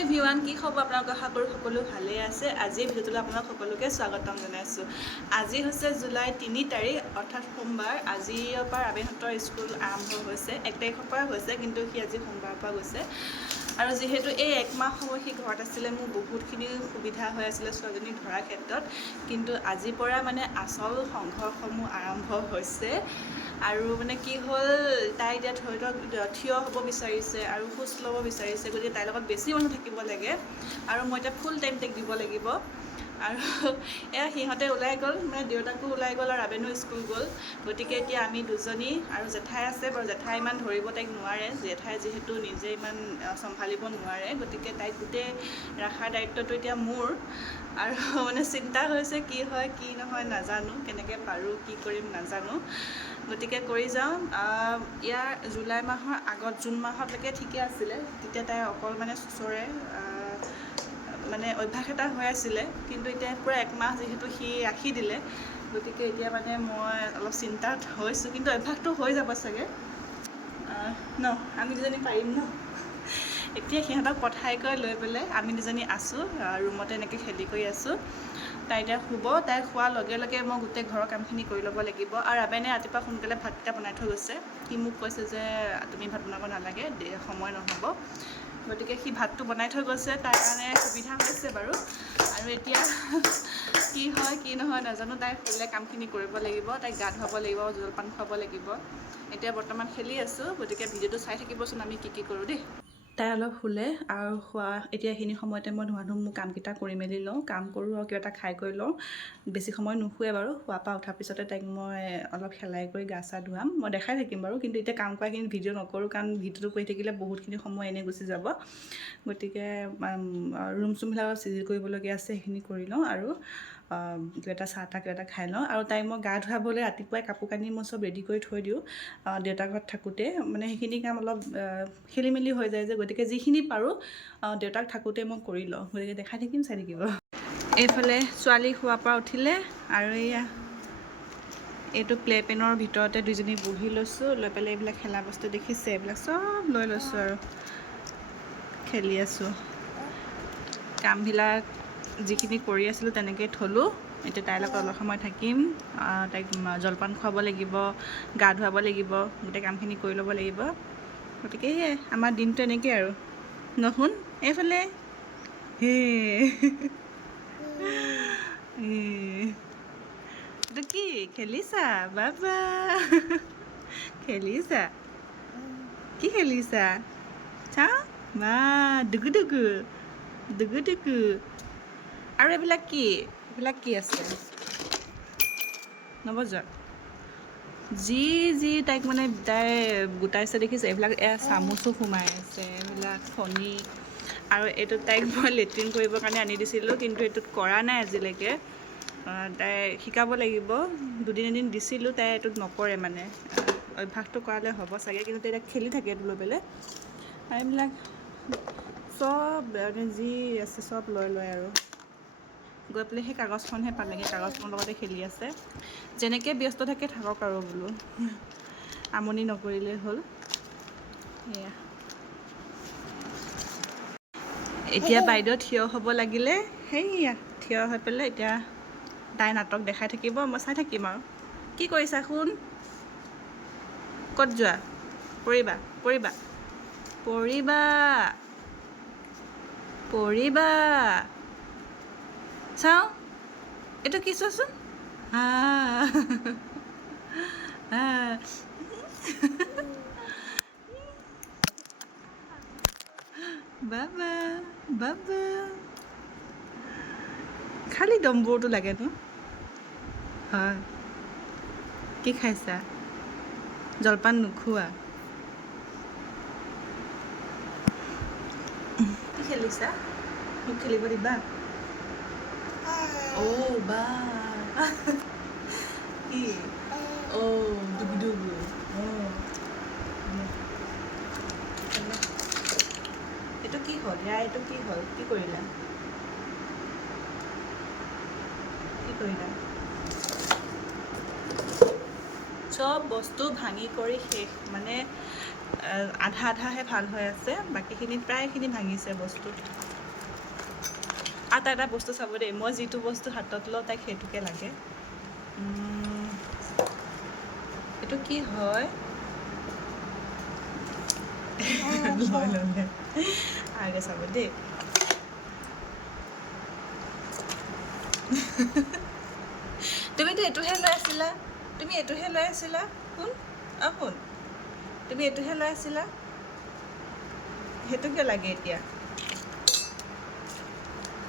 Everyone, কি খবৰ আপোনালোক? আশা কৰোঁ সকলো ভালেই আছে। আজি ভিডিঅ'টোলৈ আপোনালোক সকলোকে স্বাগতম জনাইছোঁ। আজি হৈছে জুলাই 3 তাৰিখ, অৰ্থাৎ সোমবাৰ। আজিৰ পৰা ৰাবেহঁতৰ স্কুল আৰম্ভ হৈছে, 1 তাৰিখৰ পৰা হৈছে, কিন্তু সি আজি সোমবাৰৰ পৰা গৈছে। আৰু যিহেতু এই 1 মাহ সময় সি ঘৰত আছিলে, মোৰ বহুতখিনি সুবিধা হৈ আছিলে ছোৱালীজনীক ধৰাৰ ক্ষেত্ৰত। কিন্তু আজিৰ পৰা মানে আচল সংঘৰ্ষসমূহ আৰম্ভ হৈছে। আৰু মানে কি হ'ল, তাই এতিয়া ধৰি লওক থিয় হ'ব বিচাৰিছে আৰু খোজ ল'ব বিচাৰিছে, গতিকে তাইৰ লগত বেছি মানুহ থাকিব লাগে। আৰু মই এতিয়া ফুল টাইম তাইক দিব লাগিব। আৰু এয়া সিহঁতে ওলাই গ'ল, মানে দেউতাকো ওলাই গ'ল আৰু ৰাবেনো স্কুল গ'ল। গতিকে এতিয়া আমি দুজনী, আৰু জেঠাই আছে বাৰু, জেঠাই ইমান ধৰিব তাইক নোৱাৰে, জেঠাই যিহেতু নিজে ইমান চম্ভালিব নোৱাৰে, গতিকে তাইক গোটেই ৰখাৰ দায়িত্বটো এতিয়া মোৰ। আৰু মানে চিন্তা হৈছে, কি হয় কি নহয় নাজানো, কেনেকৈ পাৰোঁ, কি কৰিম নাজানো। গতিকে কৰি যাওঁ। ইয়াৰ জুলাই মাহৰ আগত, জুন মাহলৈকে ঠিকে আছিলে, তেতিয়া তাই অকল মানে চুঁচৰে মানে অভ্যাস এটা হৈ আছিলে। কিন্তু এতিয়া পূৰা 1 মাহ যিহেতু সি ৰাখি দিলে, গতিকে এতিয়া মানে মই অলপ চিন্তাত হৈছোঁ, কিন্তু অভ্যাসটো হৈ যাব চাগে ন, আমি দুজনী পাৰিম ন। এতিয়া সিহঁতক পঠাই কৰি লৈ পেলাই আমি দুজনী আছোঁ ৰুমতে, এনেকৈ খেলি কৰি আছোঁ। তাই এতিয়া শুব, তাই শোৱাৰ লগে লগে মই গোটেই ঘৰৰ কামখিনি কৰি ল'ব লাগিব। আৰু ৰাবেনে ৰাতিপুৱা সোনকালে ভাতকেইটা বনাই থৈ গৈছে। সি মোক কৈছে যে তুমি ভাত বনাব নালাগে, সময় নহ'ব। গতিকে সি ভাতটো বনাই থৈ গৈছে, তাৰ কাৰণে সুবিধা হৈছে বাৰু। আৰু এতিয়া কি হয় কি নহয় নাজানো, তাই শুলে কামখিনি কৰিব লাগিব, তাইক গা ধুৱাব লাগিব, জলপান খুৱাব লাগিব। এতিয়া বৰ্তমান খেলি আছোঁ, গতিকে ভিডিঅ'টো চাই থাকিবচোন, আমি কি কৰোঁ দেই। তাই অলপ শুলে, আৰু এতিয়া এইখিনি সময়তে মই ধুম মোৰ কামকেইটা কৰি মেলি লওঁ, কাম কৰোঁ আৰু কিবা এটা খাই কৰি লওঁ। বেছি সময় নুশুৱে বাৰু, শোৱাৰ পৰা উঠাৰ পিছতে তাইক মই অলপ খেলাই কৰি গা চা ধুৱাম। মই দেখাই থাকিম বাৰু, কিন্তু এতিয়া কাম কৰাখিনি ভিডিঅ' নকৰোঁ, কাৰণ ভিডিঅ'টো কৰি থাকিলে বহুতখিনি সময় এনেই গুচি যাব। গতিকে ৰুম চুমবিলাক চিজিল কৰিবলগীয়া আছে, সেইখিনি কৰি লওঁ, আৰু কিবা এটা চাহ তাহ কিবা এটা খাই লওঁ। আৰু তাইক মই গা ধুৱাবলৈ ৰাতিপুৱাই কাপোৰ কানি মই চব ৰেডি কৰি থৈ দিওঁ। দেউতাৰ ঘৰত থাকোঁতে মানে সেইখিনি কাম অলপ খেলি মেলি হৈ যায় যে, গতিকে যিখিনি পাৰোঁ দেউতাক থাকোঁতে মই কৰি লওঁ। গতিকে দেখাই থাকিম, চাই থাকিব। এইফালে ছোৱালী শোৱাৰ পৰা উঠিলে, আৰু এইটো প্লে পেনৰ ভিতৰতে দুইজনী বহি লৈছোঁ, লৈ পেলাই এইবিলাক খেলা বস্তু দেখিছে, এইবিলাক চব লৈ লৈছোঁ আৰু খেলি আছোঁ। কামবিলাক যিখিনি কৰি আছিলোঁ তেনেকৈয়ে থ'লোঁ। এতিয়া তাইৰ লগত অলপ সময় থাকিম, তাইক জলপান খুৱাব লাগিব, গা ধুৱাব লাগিব, গোটেই কামখিনি কৰি ল'ব লাগিব। গতিকে সেয়াই আমাৰ দিনটো এনেকৈ আৰু। নশুন এইফালে, এইটো কি খেলিছা বাবা? খেলিছা, কি খেলিছা? চাওঁ বা, ডুগু ডুগু ডুগু ডুগু। আৰু এইবিলাক কি আছে নৱজোৱা? যি তাইক মানে তাই গোটাইছে দেখিছে, এইবিলাক চামুচো সোমাই আছে, এইবিলাক ফণি। আৰু এইটোত তাইক মই লেট্ৰিন কৰিবৰ কাৰণে আনি দিছিলোঁ, কিন্তু এইটোত কৰা নাই আজিলৈকে। তাই শিকাব লাগিব, দুদিন এদিন দিছিলোঁ, তাই এইটোত নকৰে মানে। অভ্যাসটো কৰালে হ'ব চাগে, কিন্তু তাই খেলি থাকে এইটো লৈ পেলাই। আৰু এইবিলাক চব যি আছে চব লৈ আৰু গৈ পেলাই সেই কাগজখনহে পালেগৈ, কাগজখনৰ লগতে খেলি আছে। যেনেকৈ ব্যস্ত থাকে থাকক আৰু বোলো, আমনি নকৰিলেই হ'ল। সেয়া এতিয়া বাইদেউ থিয় হ'ব লাগিলে, সেইয়া থিয় হৈ পেলাই এতিয়া তাই নাটক দেখাই থাকিব, মই চাই থাকিম আৰু। কি কৰিছা শুন? ক'ত যোৱা? পৰিবা পৰিবা পৰিবা পৰিবা। চাওঁ এইটো কি চোৱাচোন, বাবা বাবা। খালি ডম্বৰুটো লাগে ন। হয়, কি খাইছা? জলপান নোখোৱা? কি খেলিছা? মোক খেলিব দিবা? অ' বা কি? অ' ডুগু ডুগু। এইটো কি হ'ল? এইটো কি হ'ল? কি কৰিলা? চব বস্তু ভাঙি কৰি শেষ, মানে আধাহে ভাল হৈ আছে, বাকীখিনি প্ৰায়খিনি ভাঙিছে বস্তু। আৰু তাৰ এটা বস্তু চাব দেই, মই যিটো বস্তু হাতত লওঁ তাইক সেইটোকে লাগে। এইটো কি হয়? লৈ ল'লে আগে চাব দেই। তুমিতো এইটোহে লৈ আছিলা, তুমি এইটোহে লৈ আছিলা। শুন শুন, তুমি এইটোহে লৈ আছিলা, সেইটো কিয় লাগে এতিয়া?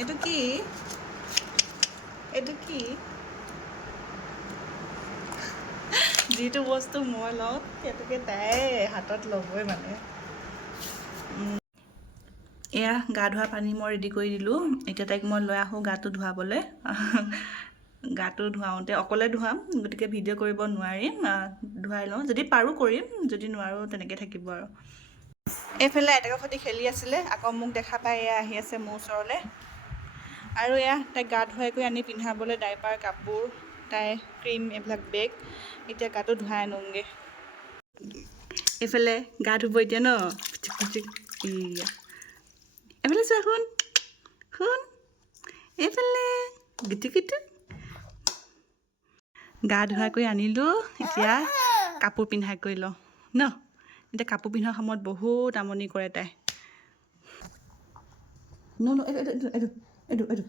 এইটো কি? এইটো কি? যিটো বস্তু মই লওঁ সেইটোকে তাই হাতত ল'বই মানে। এয়া গা ধোৱা পানী মই ৰেডি কৰি দিলোঁ। এতিয়া তাইক মই লৈ আহোঁ গাটো ধুৱাবলৈ। গাটো ধুৱাওঁতে অকলে ধুৱাম, গতিকে ভিডিঅ' কৰিব নোৱাৰিম। ধুৱাই লওঁ, যদি পাৰোঁ কৰিম, যদি নোৱাৰোঁ তেনেকৈ থাকিব আৰু। এইফালে আইতাকৰ সৈতে খেলি আছিলে, আকৌ মোক দেখা পাই এয়া আহি আছে মোৰ ওচৰলৈ। আৰু এয়া তাইক গা ধুৱাই কৰি আনি পিন্ধাবলৈ ডাইপাৰ, কাপোৰ, তাই ক্ৰীম, এইবিলাক বেগ। এতিয়া গাটো ধুৱাই আনোগৈ। এইফালে গা ধুব এতিয়া ন। ইয়া এইফালে চোৱা, শুন শুন, এইফালে গিটু গিটু। গা ধুৱাই কৰি আনিলোঁ, এতিয়া কাপোৰ পিন্ধাই কৰি লওঁ ন। এতিয়া কাপোৰ পিন্ধোৱাৰ সময়ত বহুত আমনি কৰে তাই। এইটো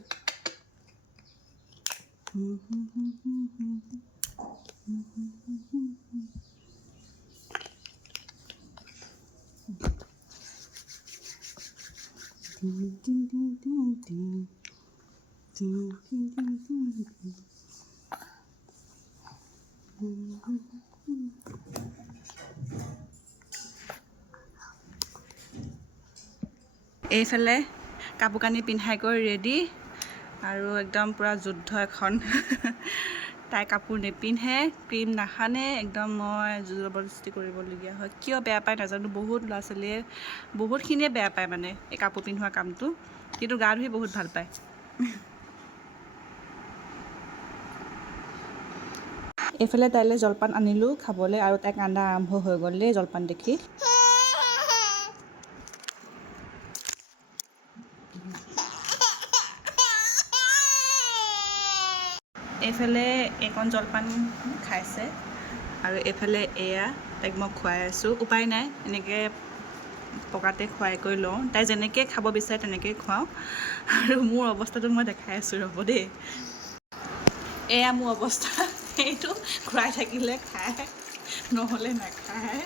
এইফালে কাপোৰ কানি পিন্ধাই কৰি ৰেডি, আৰু একদম পূৰা যুদ্ধ এখন। তাই কাপোৰ নিপিন্ধে, ক্ৰীম নাসানে, একদম মই জোৰ জবৰদস্তি কৰিবলগীয়া হয়। কিয় বেয়া পায় নাজানো, বহুত ল'ৰা ছোৱালীয়ে বহুতখিনিয়ে বেয়া পায় মানে এই কাপোৰ পিন্ধোৱা কামটো, কিন্তু গা ধুই বহুত ভাল পায়। এইফালে তাইলৈ জলপান আনিলোঁ খাবলৈ, আৰু তাই কান্দা আৰম্ভ হৈ গ'ল দেই জলপান দেখি। এইফালে এইকণ জলপান খাইছে, আৰু এইফালে এয়া তাইক মই খুৱাই আছোঁ। উপায় নাই, এনেকৈ পকাতে খুৱাই কৰি লওঁ। তাই যেনেকৈ খাব বিচাৰে তেনেকৈয়ে খুৱাওঁ। আৰু মোৰ অৱস্থাটো মই দেখাই আছোঁ, ৰ'ব দেই। এয়া মোৰ অৱস্থা, এইটো খুৱাই থাকিলে খায়, নহ'লে নাখায়।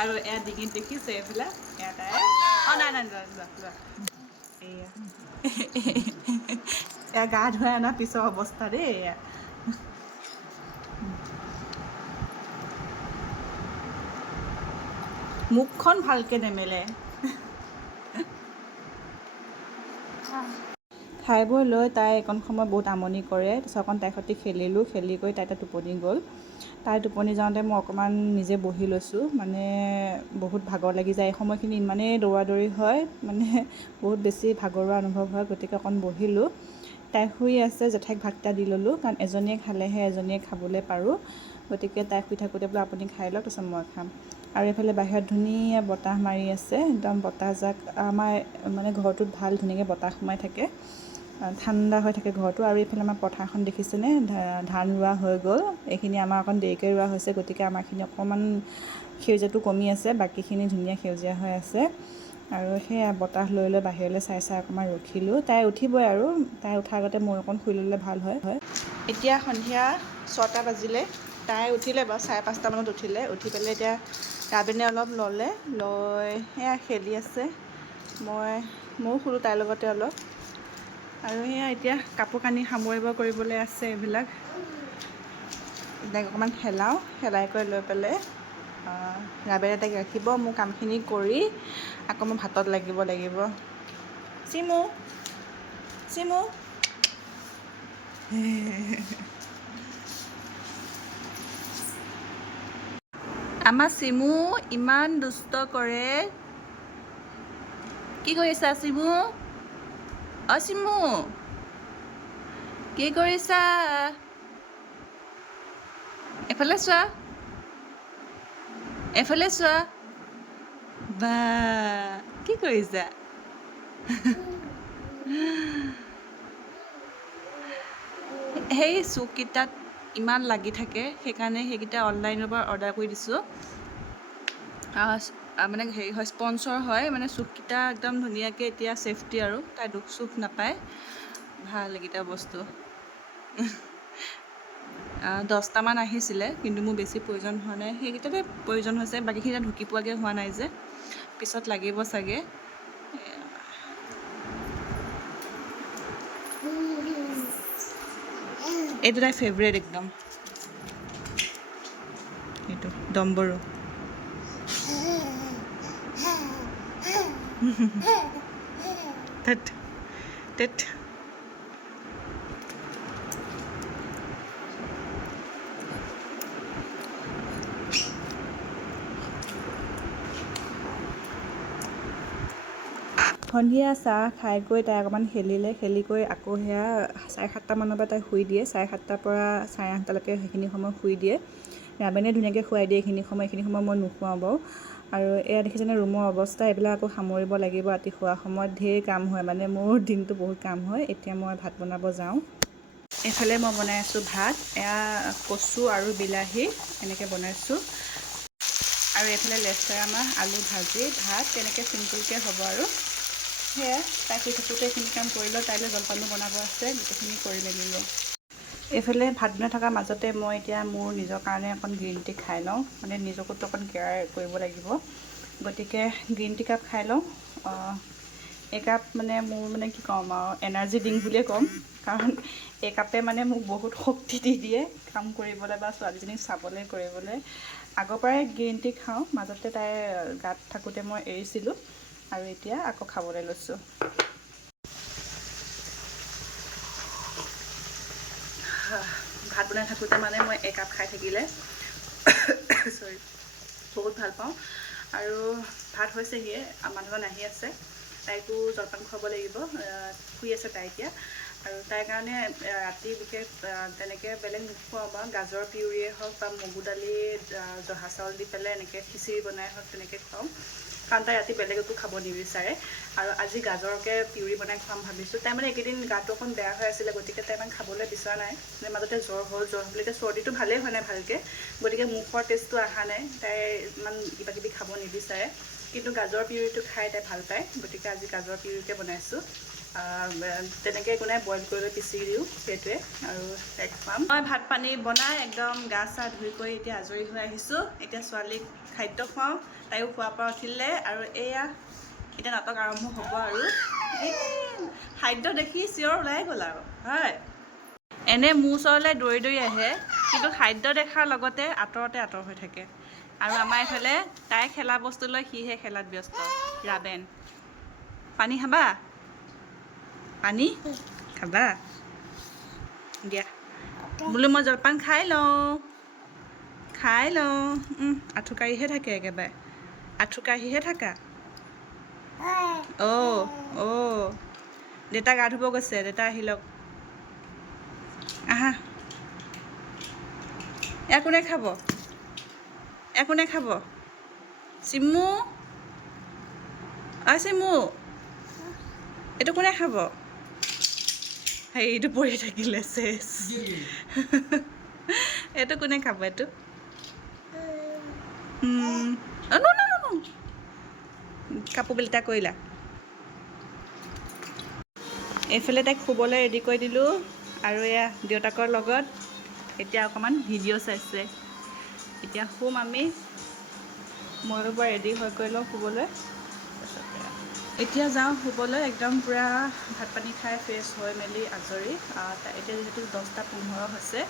আৰু এয়া ডিঙিত দেখিছে এইবিলাক, এয়া তাই নাই যোৱা। এয়া এয়া গা ধুৱাই অনাৰ পিছৰ অৱস্থা দেই এয়া। মুখখন ভালকৈ নেমেলে। খাই বৈ লৈ তাই এইকণ সময় বহুত আমনি কৰে। তাৰপিছত অকণ তাইৰ সৈতে খেলিলোঁ, খেলি কৰি তাই টোপনি গ'ল। তাই টোপনি যাওঁতে মই অকণমান নিজে বহি লৈছোঁ, মানে বহুত ভাগৰ লাগি যায়। এই সময়খিনি ইমানেই দৌৰা দৌৰি হয়, মানে বহুত বেছি ভাগৰুৱা অনুভৱ হয়, গতিকে অকণ বহিলোঁ। তাই শুই আছে, জেঠাইক ভাতকেইটা দি ল'লোঁ, কাৰণ এজনীয়ে খালেহে এজনীয়ে খাবলৈ পাৰোঁ। গতিকে তাই শুই থাকোঁতে বোলো আপুনি খাই লওক, তাৰপিছত মই খাম। আৰু এইফালে বাহিৰত ধুনীয়া বতাহ মাৰি আছে, একদম বতাহজাক। আমাৰ মানে ঘৰটোত ভাল ধুনীয়াকৈ বতাহ সোমাই থাকে, ঠাণ্ডা হৈ থাকে ঘৰটো। আৰু এইফালে আমাৰ পথাৰখন দেখিছেনে, ধান ৰোৱা হৈ গ'ল। এইখিনি আমাৰ অকণ দেৰিকৈ ৰোৱা হৈছে, গতিকে আমাৰখিনি অকণমান সেউজীয়াটো কমি আছে, বাকীখিনি ধুনীয়া সেউজীয়া হৈ আছে। আৰু সেয়া বতাহ লৈ লৈ বাহিৰলৈ চাই চাই অকণমান ৰখিলোঁ। তাই উঠিবই, আৰু তাই উঠাৰ আগতে মই অকণ শুই ল'লে ভাল হয়। এতিয়া সন্ধিয়া 6টা বাজিলে। তাই উঠিলে বাৰু, 5:30 মানত উঠিলে। উঠি পেলাই এতিয়া ৰাবেনে অলপ ল'লে, লৈ সেয়া খেলি আছে। ময়ো শুলোঁ তাইৰ লগতে অলপ। আৰু সেয়া এতিয়া কাপোৰ কানি সামৰিব কৰিবলৈ আছে এইবিলাক। তাইক অকণমান খেলাই কৰি লৈ পেলাই ৰাবেৰে তাইক ৰাখিব। মোৰ কামখিনি কৰি আকৌ মই ভাতত লাগিব। চিমু আমাৰ চিমু ইমান দুষ্ট কৰে। কি কৰিছা চিমু? চিমু কি কৰিছা? এফালে চোৱা। বা কি কৰিছা? সেই চুককেইটাত ইমান লাগি থাকে, সেইকাৰণে সেইকেইটা অনলাইনৰ পৰা অৰ্ডাৰ কৰি দিছোঁ। মানে হেৰি হয়, স্পনচৰ হয়, মানে চুককেইটা একদম ধুনীয়াকৈ এতিয়া ছেফটি আৰু তাই দুখ চুখ নাপায়, ভাল এইকেইটা বস্তু। 10টামান আহিছিলে, কিন্তু মোৰ বেছি প্ৰয়োজন হোৱা নাই, সেইকেইটাতে প্ৰয়োজন হৈছে, বাকীখিনি ঢুকি পোৱাকৈ হোৱা নাই যে, পিছত লাগিব চাগে। এইটো তাই ফেভৰেট একদম, এইটো ডম্বৰু। তেত তেত সন্ধিয়া চাহ খাই গৈ তাই অকণমান খেলিলে, খেলি গৈ আকৌ সেয়া 7:30মানৰ পৰা তাই শুই দিয়ে, 7:30 পৰা 8:30লৈকে সেইখিনি সময় শুই দিয়ে। ৰাবেনে ধুনীয়াকৈ শুৱাই দিয়ে এইখিনি সময় মই নুশুৱাওঁ বাৰু। আৰু এয়া দেখিছেনে ৰুমৰ অৱস্থা, এইবিলাক আকৌ সামৰিব লাগিব, ৰাতি শোৱাৰ সময়ত ঢেৰ কাম হয়, মানে মোৰ দিনটো বহুত কাম হয়। এতিয়া মই ভাত বনাব যাওঁ। এইফালে মই বনাই আছোঁ ভাত, এয়া কচু আৰু বিলাহী এনেকৈ বনাইছোঁ, আৰু এইফালে লেচেৰা মাহ আলু ভাজি ভাত, তেনেকৈ চিম্পুলকৈ হ'ব আৰু। সেয়া তাই শুই থাকোঁতে এইখিনি কাম কৰি লওঁ, তাইলৈ জলপানো বনাব আছে, গোটেইখিনি কৰি মেলি লওঁ। এইফালে ভাত বনাই থকাৰ মাজতে মই এতিয়া মোৰ নিজৰ কাৰণে অকণ গ্ৰীণ টি খাই লওঁ, মানে নিজকোতো অকণ কেয়াৰ কৰিব লাগিব, গতিকে গ্ৰীণ টি কাপ খাই লওঁ। একাপ মানে মোৰ মানে কি ক'ম আৰু, এনাৰ্জি ড্ৰিংক বুলিয়ে ক'ম, কাৰণ এই কাপে মানে মোক বহুত শক্তি দি দিয়ে কাম কৰিবলৈ বা ছোৱালীজনীক চাবলৈ কৰিবলৈ। আগৰ পৰাই গ্ৰীণ টি খাওঁ, মাজতে তাই গাত থাকোঁতে মই এৰিছিলোঁ, আৰু এতিয়া আকৌ খাবলৈ লৈছোঁ। ভাত বনাই থাকোঁতে মানে মই একাপ খাই থাকিলে চৰি বহুত ভাল পাওঁ। আৰু ভাত হৈছেহিয়ে, মানুহজন আহি আছে, তাইকো জলপান খুৱাব লাগিব, শুই আছে তাই এতিয়া। আৰু তাইৰ কাৰণে ৰাতি বিশেষ তেনেকৈ বেলেগ নোখোৱাওঁ বাৰু, গাজৰ পিউৰিয়ে হওক বা মগু দালি জহা চাউল দি পেলাই এনেকৈ খিচিৰি বনাই হওক তেনেকৈ খুৱাওঁ, কাৰণ তাই ৰাতি বেলেগ একো খাব নিবিচাৰে। আৰু আজি গাজৰকে পিউৰি বনাই খুৱাম ভাবিছোঁ। তাই মানে এইকেইদিন গাটো অকণ বেয়া হৈ আছিলে, গতিকে তাই ইমান খাবলৈ বিচৰা নাই, মাজতে জ্বৰ হ'ল বুলি, এতিয়া চৰ্দিটো ভালেই হোৱা নাই ভালকৈ, গতিকে মুখৰ টেষ্টটো অহা নাই, তাই ইমান কিবা কিবি খাব নিবিচাৰে, কিন্তু গাজৰ পিউৰিটো খাই তাই ভাল পায়, গতিকে আজি গাজৰ পিউৰিকে বনাইছোঁ। তেনেকৈ একো নাই, বইল কৰি লৈ পিচি দিওঁ, সেইটোৱে, আৰু তাইক খুৱাম। মই ভাত পানী বনাই একদম গা চা ধুই কৰি এতিয়া আজৰি হৈ আহিছোঁ। এতিয়া ছোৱালীক খাদ্য খুৱাওঁ, তাইও খোৱাৰ পৰা উঠিলে, আৰু এয়া এতিয়া নাটক আৰম্ভ হ'ব। আৰু খাদ্য দেখি চিঞৰ ওলাই গ'ল আৰু, হয়। এনে মোৰ ওচৰলৈ দৌৰি দৌৰি আহে, কিন্তু খাদ্য দেখাৰ লগতে আঁতৰতে আঁতৰ হৈ থাকে। আৰু আমাৰ এইফালে তাই খেলা বস্তু লৈ সিহে খেলাত ব্যস্ত। ৰাবেন, পানী খাবা? পানী খাবা? দিয়া বোলো, মই জলপান খাই লওঁ, আঁঠুকাঢ়িহে থাকে একেবাৰে, আঁঠুকাঢ়িহে থাকা। দেউতা গা ধুব গৈছে, দেউতা আহি লওক, আহা। কোনে খাব? কোনে খাব? চিমু, চিমু, এইটো কোনে খাব? এইটো পৰি থাকিলে চেচ। এইটো কোনে খাব? এইটো কাপোৰ বেলিতা কৰিলা? এইফালে তাইক শুবলৈ ৰেডি কৰি দিলোঁ, আৰু এয়া দেউতাকৰ লগত এতিয়া অকণমান ভিডিঅ' চাইছে। এতিয়া শুম আমি, ময়ো বাৰু ৰেডি হৈ কৰি লওঁ শুবলৈ। এতিয়া যাওঁ শুবলৈ, একদম পূৰা ভাত পানী খাই ফ্ৰেছ হৈ মেলি আজৰি। এতিয়া যিহেতু 10:15 হৈছে,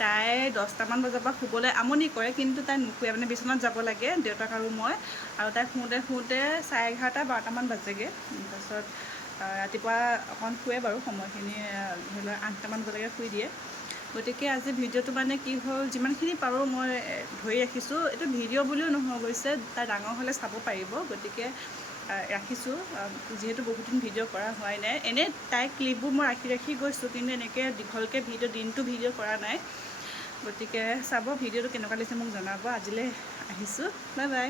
তাই 10টামান বজাৰ পৰা শুবলৈ আমনি কৰে, কিন্তু তাই নুশুৱে, মানে বিচনাত যাব লাগে দেউতাক আৰু মই, আৰু তাই শুওঁতে 11:30 12টামান বাজেগৈ। তাৰপিছত ৰাতিপুৱা অকণ শুৱে বাৰু, সময়খিনি ধৰি লওক 8টামান বজালৈকে শুই দিয়ে। গতিকে আজি ভিডিঅ'টো মানে কি হ'ল, যিমানখিনি পাৰোঁ মই ধৰি ৰাখিছোঁ। এইটো ভিডিঅ' বুলিও নহয় অৱশ্যে, তাই ডাঙৰ হ'লে চাব পাৰিব, গতিকে ৰাখিছোঁ, যিহেতু বহুতদিন ভিডিঅ' কৰা হোৱাই নাই। এনেই তাইৰ ক্লিপবোৰ মই ৰাখি গৈছোঁ, কিন্তু এনেকৈ দীঘলকৈ দিনটো ভিডিঅ' কৰা নাই। গতিকে চাব, ভিডিঅ'টো কেনেকুৱা লাগিছে মোক জনাব। আজিলৈ আহিছোঁ, বাই বাই।